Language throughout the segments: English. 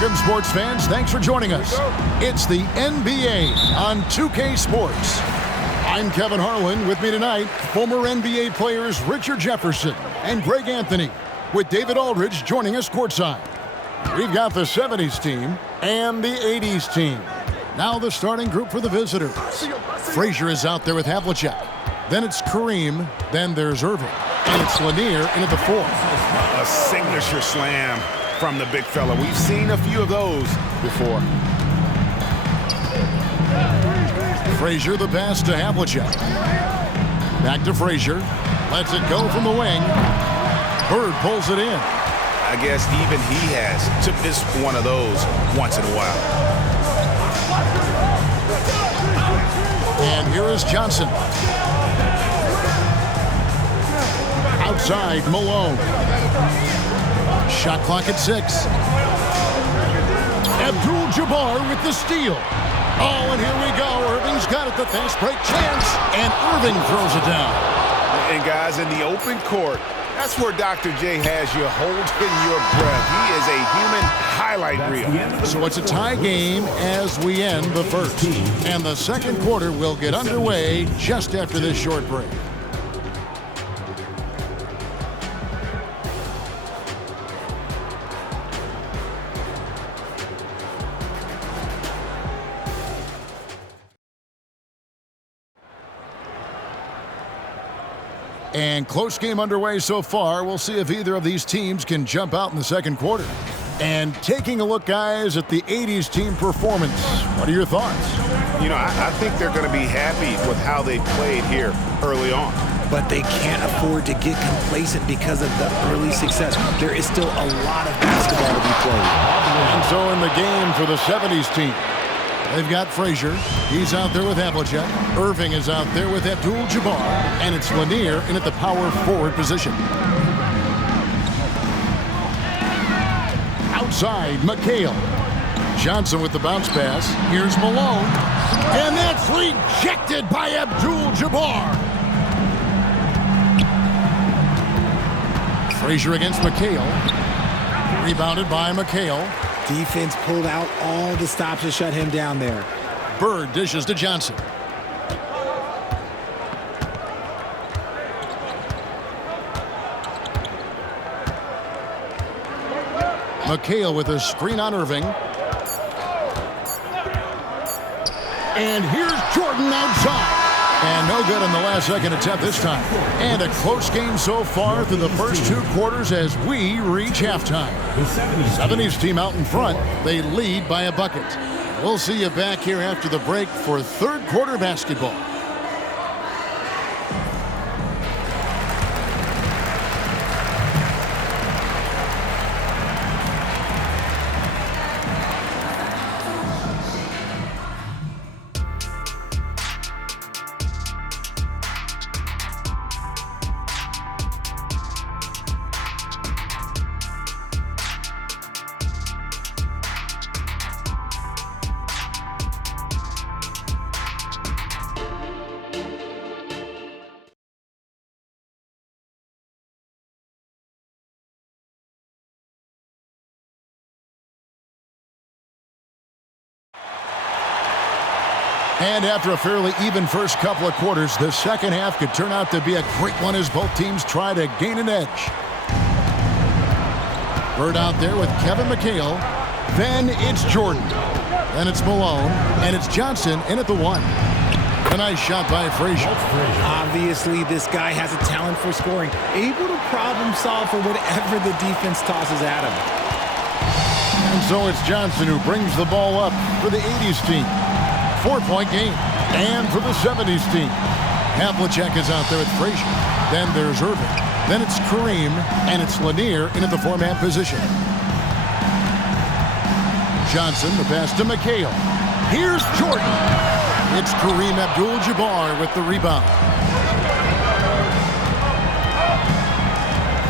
Welcome, sports fans. Thanks for joining us. It's the NBA on 2K Sports. I'm Kevin Harlan. With me tonight, former NBA players Richard Jefferson and Greg Anthony, with David Aldridge joining us courtside. We've got the 70s team and the 80s team. Now the starting group for the visitors. Frazier is out there with Havlicek. Then it's Kareem. Then there's Irving. And it's Lanier in at the 4. A signature slam from the big fella. We've seen a few of those before. Frazier the pass to Havlicek. Back to Frazier. Lets it go from the wing. Bird pulls it in. I guess even he has to miss one of those once in a while. And here is Johnson. Outside, Malone. Shot clock at 6. Abdul-Jabbar with the steal. Oh, and here we go. Irving's got it, the fast break chance. And Irving throws it down. And guys, in the open court, that's where Dr. J has you holding your breath. He is a human highlight reel. So it's a tie game as we end the first. And the second quarter will get underway just after this short break. And close game underway so far. We'll see if either of these teams can jump out in the second quarter. And taking a look, guys, at the 80s team performance, what are your thoughts? You know, I think they're going to be happy with how they played here early on. But they can't afford to get complacent because of the early success. There is still a lot of basketball to be played. And so in the game for the 70s team, they've got Frazier. He's out there with Havlicek. Irving is out there with Abdul-Jabbar. And it's Lanier in at the power forward position. Outside, McHale. Johnson with the bounce pass. Here's Malone. And that's rejected by Abdul-Jabbar. Frazier against McHale. Rebounded by McHale. Defense pulled out all the stops to shut him down there. Bird dishes to Johnson. McHale with a screen on Irving. And here's Jordan outside. And no good in the last second attempt this time. And a close game so far through the first 2 quarters as we reach halftime. The 70s team out in front. They lead by a bucket. We'll see you back here after the break for third quarter basketball. And after a fairly even first couple of quarters, the second half could turn out to be a great one as both teams try to gain an edge. Bird out there with Kevin McHale. Then it's Jordan. Then it's Malone. And it's Johnson in at the 1. A nice shot by Frazier. Obviously, this guy has a talent for scoring. Able to problem solve for whatever the defense tosses at him. And so it's Johnson who brings the ball up for the 80s team. 4-point game. And for the 70s team, Havlicek is out there with Frazier. Then there's Irving. Then it's Kareem. And it's Lanier in at the 4-man position. Johnson, the pass to McHale. Here's Jordan. It's Kareem Abdul-Jabbar with the rebound.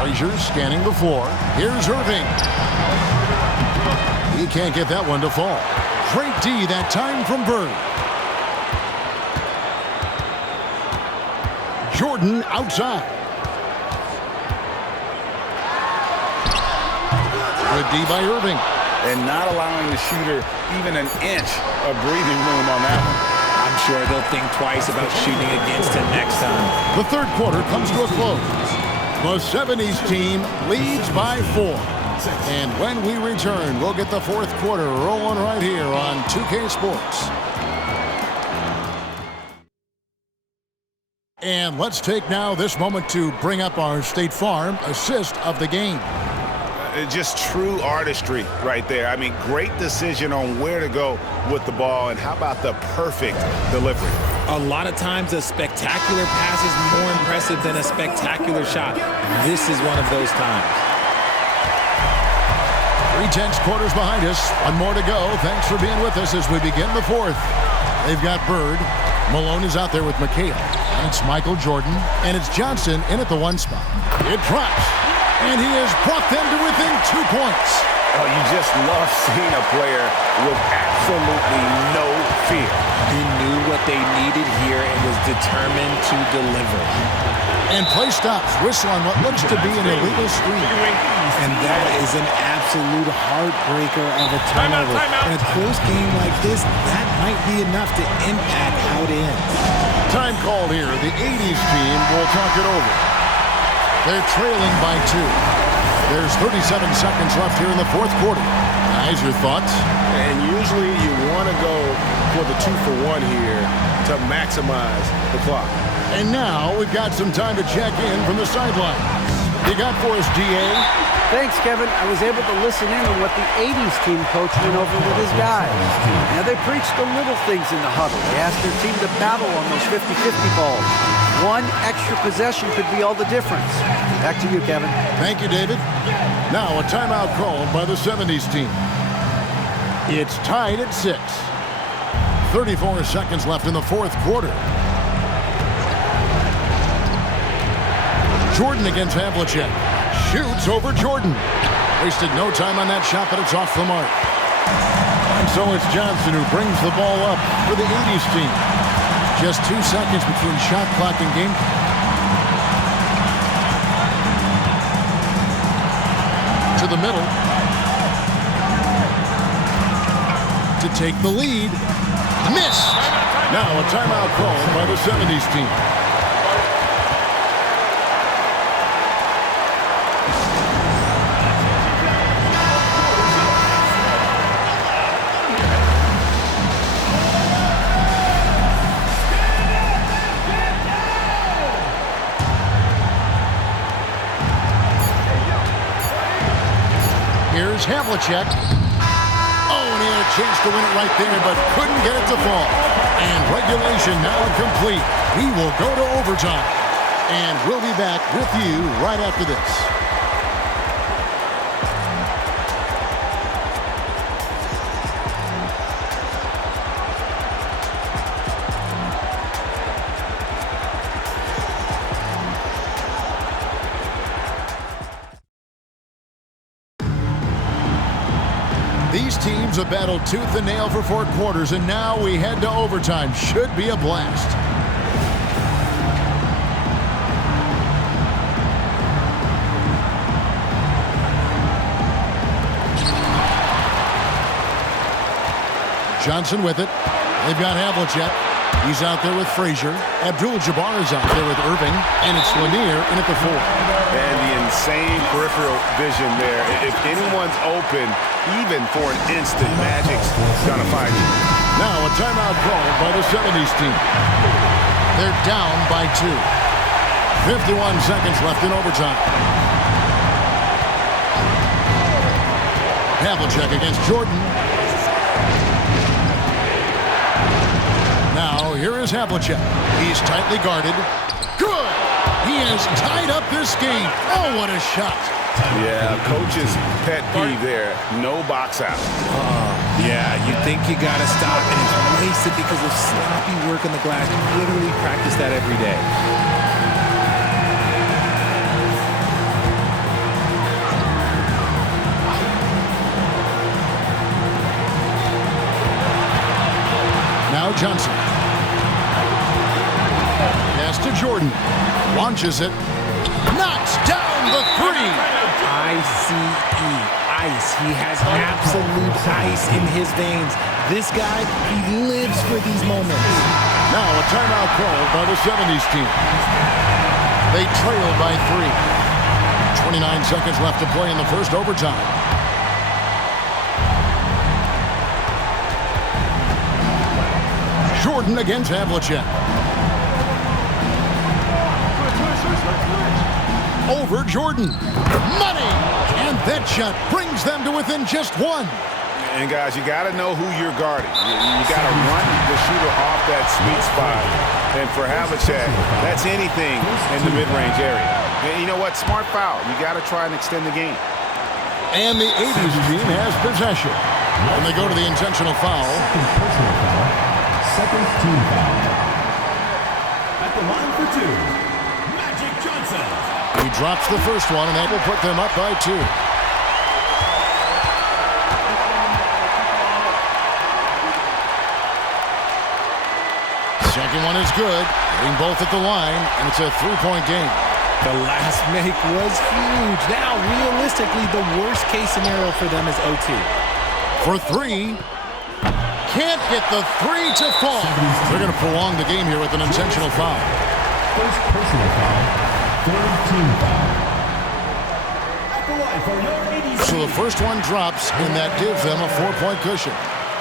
Frazier scanning the floor. Here's Irving. He can't get that one to fall. Great D that time from Bird. Jordan outside. Good D by Irving. and not allowing the shooter even an inch of breathing room on that one. I'm sure they'll think twice about shooting against him next time. The third quarter comes to a close. The 70s team leads by 4. And when we return, we'll get the fourth quarter rolling right here on 2K Sports. And let's take now this moment to bring up our State Farm assist of the game. Just true artistry right there. I mean, great decision on where to go with the ball, and how about the perfect delivery? A lot of times a spectacular pass is more impressive than a spectacular shot. This is one of those times. 3 tense quarters behind us. One more to go. Thanks for being with us as we begin the fourth. They've got Bird. Malone is out there with McHale. And it's Michael Jordan. And it's Johnson in at the 1 spot. It drops. And he has brought them to within 2 points. Oh, you just love seeing a player with absolutely no fear. He knew what they needed here and was determined to deliver. And play stops. Whistle on what looks to be an illegal screen. And that is an absolute heartbreaker of a turnover. In a close game like this, that might be enough to impact how it ends. Time called here. The 80s team will talk it over. They're trailing by 2. There's 37 seconds left here in the fourth quarter. Guys, your thoughts? And usually you want to go for the 2-for-1 here to maximize the clock. And now we've got some time to check in from the sideline. You got for us, D.A.? Thanks, Kevin. I was able to listen in on what the 80s team coach went over with his guys. Now, they preached the little things in the huddle. They asked their team to battle on those 50-50 balls. One extra possession could be all the difference. Back to you, Kevin. Thank you, David. Now a timeout called by the 70s team. It's tied at 6. 34 seconds left in the fourth quarter. Jordan against Havlicek. Shoots over Jordan. Wasted no time on that shot, but it's off the mark. And so it's Johnson who brings the ball up for the 80s team. Just 2 seconds between shot clock and game. To the middle. To take the lead. Missed. Now a timeout called by the 70s team. Here's Havlicek. Oh, and he had a chance to win it right there, but couldn't get it to fall. And regulation now complete. We will go to overtime. And we'll be back with you right after this. These teams have battled tooth and nail for 4 quarters, and now we head to overtime. Should be a blast. Johnson with it. They've got Havlicek. He's out there with Frazier. Abdul-Jabbar is out there with Irving. And it's Lanier in at the 4. And the insane peripheral vision there. If anyone's open, even for an instant, Magic's gonna find you. Now a timeout called by the 70s team. They're down by 2. 51 seconds left in overtime. Havlicek against Jordan. Now here is Havlicek. He's tightly guarded. Good! He has tied up this game. Oh, what a shot. Yeah, coach's pet peeve there. No box out. Yeah, you think you got to stop, and it's wasted because of sloppy work on the glass. You literally practice that every day. Now Johnson. Pass to Jordan. Launches it. Knocks down the 3. I-C-E. ice. He has absolute ice in his veins. This guy, he lives for these moments. Now a timeout called by the 70s team. They trail by 3. 29 seconds left to play in the first overtime. Jordan against Havlicek. Over Jordan. Money! And that shot brings them to within just 1. And guys, you got to know who you're guarding. You got to run the shooter off that sweet spot. And for Havlicek, that's anything in the mid-range area. And you know what? Smart foul. You got to try and extend the game. And the 80s team has possession. And they go to the intentional foul. Personal foul. Second team foul. At the line for 2, Magic Johnson. He drops the first one, and that will put them up by 2. Second one is good. Hitting both at the line, and it's a 3-point game. The last make was huge. Now, realistically, the worst-case scenario for them is OT. For 3. Can't get the 3 to fall. They're going to prolong the game here with an intentional foul. First personal foul. Third team foul. At the line for your 80s. So the first one drops, and that gives them a 4-point cushion.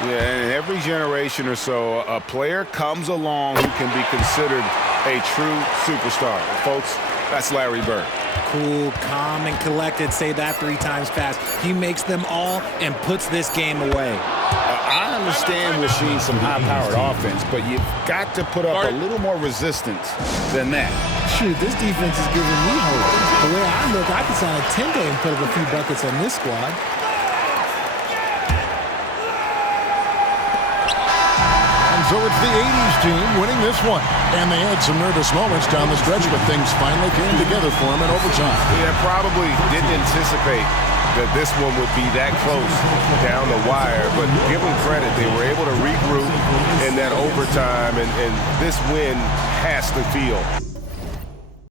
Yeah, and every generation or so, a player comes along who can be considered a true superstar. Folks, that's Larry Bird. Cool, calm, and collected. Say that 3 times fast. He makes them all and puts this game away. I understand we're seeing some high-powered offense, but you've got to put up a little more resistance than that. Shoot, this defense is giving me hope. The way I look, I can sign a 10-day and put up a few buckets on this squad. So it's the 80s team winning this one. And they had some nervous moments down the stretch, but things finally came together for them in overtime. Yeah, probably didn't anticipate that this one would be that close down the wire, but give them credit. They were able to regroup in that overtime, and this win has to feel